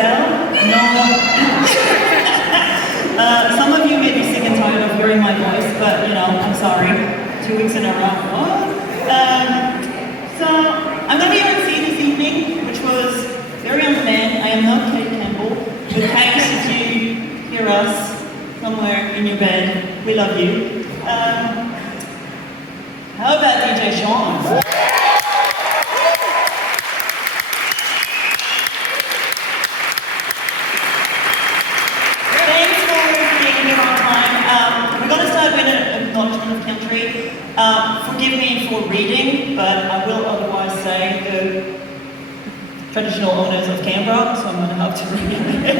tell, no. Some of you may be sick and tired of hearing my voice, but you know, I'm sorry. 2 weeks in a row. What? So, I'm going to be MC this evening, which was very unplanned. I am not Kate Campbell, but thanks if you hear us somewhere in your bed. We love you. How about DJ Sean? Thanks for being here on time. We're going to start with an acknowledgement of country. Forgive me for reading, but I will otherwise say the traditional owners of Canberra, so I'm going to have to read it.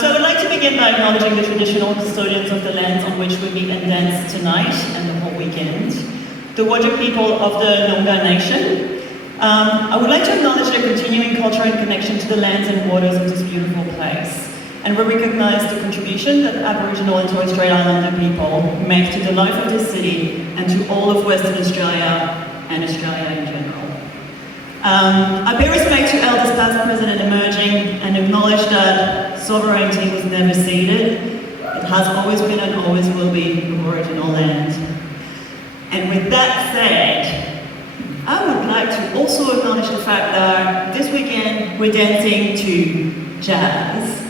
So I would like to begin by acknowledging the traditional custodians of the lands on which we meet and dance tonight and the whole weekend, the Wajak people of the Noongar Nation. I would like to acknowledge their continuing culture and connection to the lands and waters of this beautiful place, and we recognise the contribution that Aboriginal and Torres Strait Islander people make to the life of this city and to all of Western Australia and Australia in general. I pay respect to elders past, present and emerging, and acknowledge that sovereignty was never ceded. It has always been and always will be the Aboriginal land. And with that said, I would like to also acknowledge the fact that this weekend we're dancing to jazz,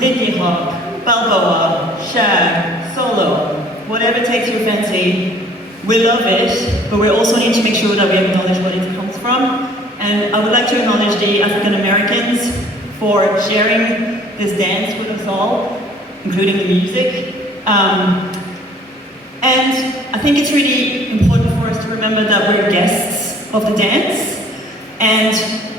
Lindy Hop, Balboa, Shag, Solo, whatever takes your fancy. We love it, but we also need to make sure that we acknowledge what it comes from. And I would like to acknowledge the African Americans for sharing this dance with us all, including the music. And I think it's really important for us to remember that we're guests of the dance, and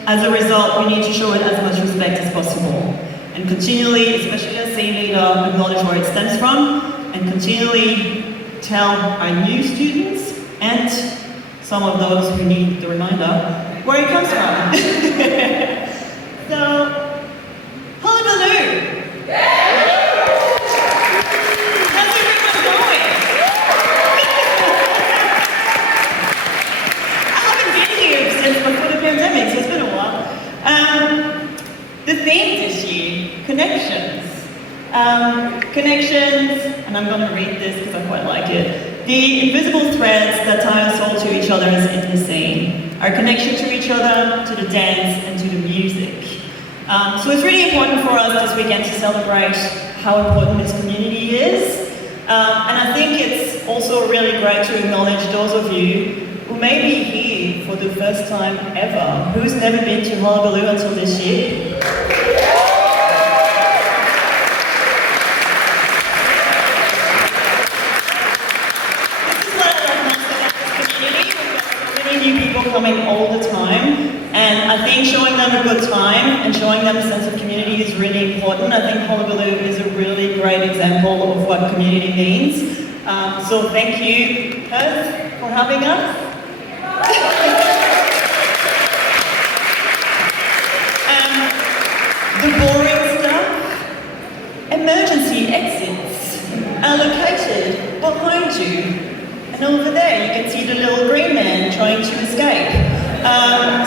as a result, we need to show it as much respect as possible. And continually, especially as scene leader, acknowledge where it stems from, and continually tell our new students, and some of those who need the reminder, where it comes from. So, Hullabaloo! How's everyone going? I haven't been here since before the pandemic, so it's been a while. The theme this year, connections. Connections, and I'm going to read this because I quite like it. The invisible threads that tie us all to each other in the scene. Our connection to each other, to the dance, and to the music. So it's really important for us this weekend to celebrate how important this community is. And I think it's also really great to acknowledge those of you who may be here for the first time ever, who's never been to Hullabaloo until this year. Coming all the time, and I think showing them a good time and showing them a sense of community is really important. I think Hullabaloo is a really great example of what community means. So thank you, Perth, for having us. The boring stuff, emergency exits are located behind you. And over there, you can see the little green man trying to escape.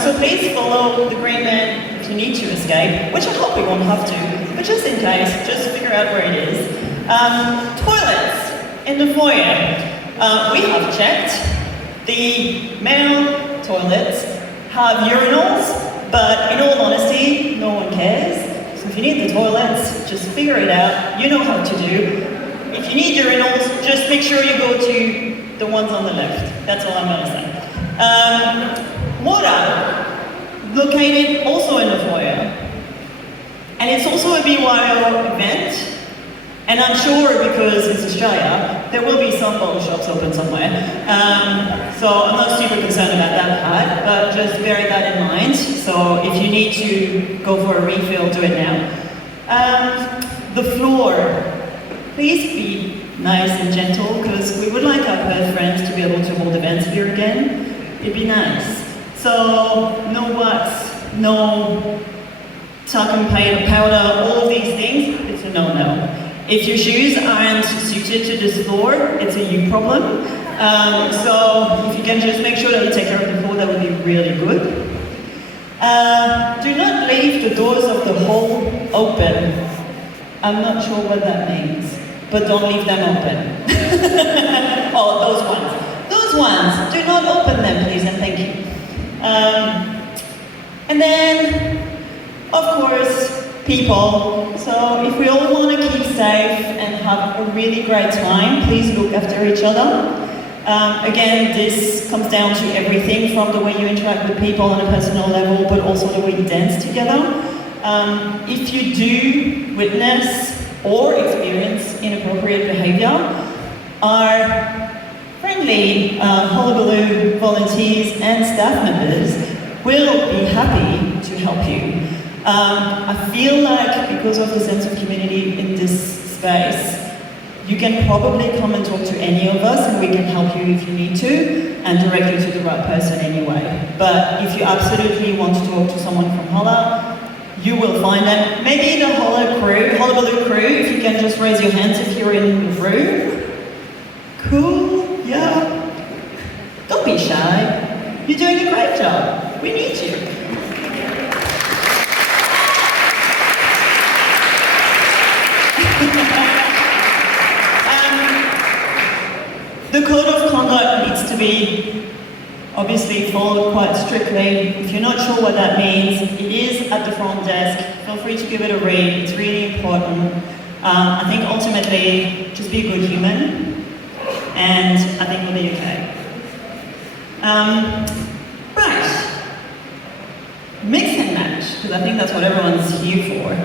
So please follow the green man if you need to escape, which I hope we won't have to, but just in case, just figure out where it is. Toilets in the foyer. We have checked. The male toilets have urinals, but in all honesty, no one cares. So if you need the toilets, just figure it out. You know how to do. If you need urinals, just make sure you go to the ones on the left. That's all I'm going to say. Water, located also in the foyer. And it's also a BYO event. And I'm sure because it's Australia, there will be some bottle shops open somewhere. So I'm not super concerned about that part, but just bear that in mind. So if you need to go for a refill, do it now. The floor, please be nice and gentle, because we would like our Perth friends to be able to hold events here again. It'd be nice. So, no wax, no talcum paint, powder, all of these things, it's a no-no. If your shoes aren't suited to this floor, it's a you problem. So, if you can just make sure that you take care of the floor, that would be really good. Do not leave the doors of the hall open. I'm not sure what that means, but don't leave them open. Oh, those ones. Those ones, do not open them, please, and thank you. And then, of course, people. So if we all want to keep safe and have a really great time, please look after each other. Again, this comes down to everything from the way you interact with people on a personal level, but also the way you dance together. If you do witness or experience inappropriate behavior, our friendly Hullabaloo volunteers and staff members will be happy to help you. I feel like because of the sense of community in this space, you can probably come and talk to any of us and we can help you if you need to and direct you to the right person anyway. But if you absolutely want to talk to someone from Hulla, you will find them. Maybe the Hullabaloo crew, if you can just raise your hands if you're in the room. Cool, yeah. Don't be shy. You're doing a great job. We need you. The code of conduct needs to be obviously followed quite strictly. If you're not sure what that means, it is at the front desk. Feel free to give it a read, it's really important. I think ultimately, just be a good human, and I think we'll be okay. Right. Mix and match, because I think that's what everyone's here for,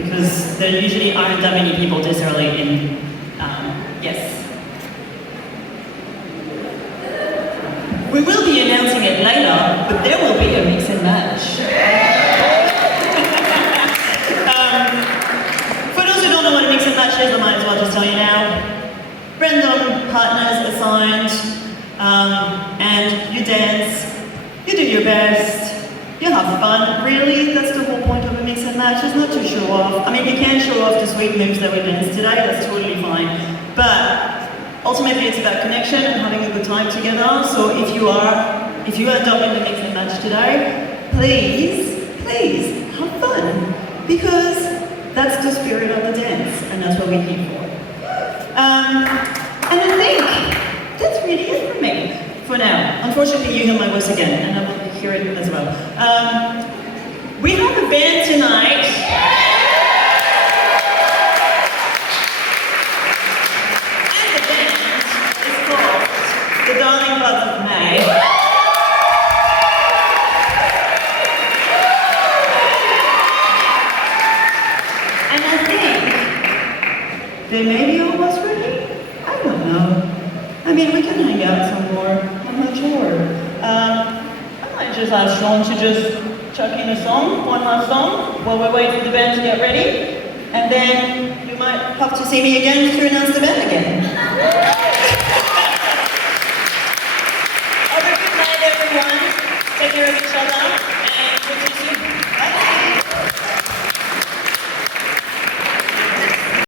because there usually aren't that many people this early in, yes. We will be announcing it later, but there will be a mix and match. For those who don't know what a mix and match is, I might as well just tell you now. Random partners assigned, and you dance, you do your best, you have fun. Really, that's the whole point of a mix and match. It's not to show off. I mean, you can show off the sweet moves that we danced today, that's totally fine. But ultimately, it's about connection and having a good time together. So if you end up in the mix and match today, please have fun, because that's the spirit of the dance, and that's what we're here for. And I think that's really it for me for now. Unfortunately, you hear my voice again, and I will hear it as well. We have a band tonight. The Darling Buds of May. And I think they may be almost ready. I don't know. I mean, we can hang out some more. I'm not sure. I might just ask Sean to just chuck in a song, one last song, while we wait for the band to get ready. And then you might have to see me again to announce the band.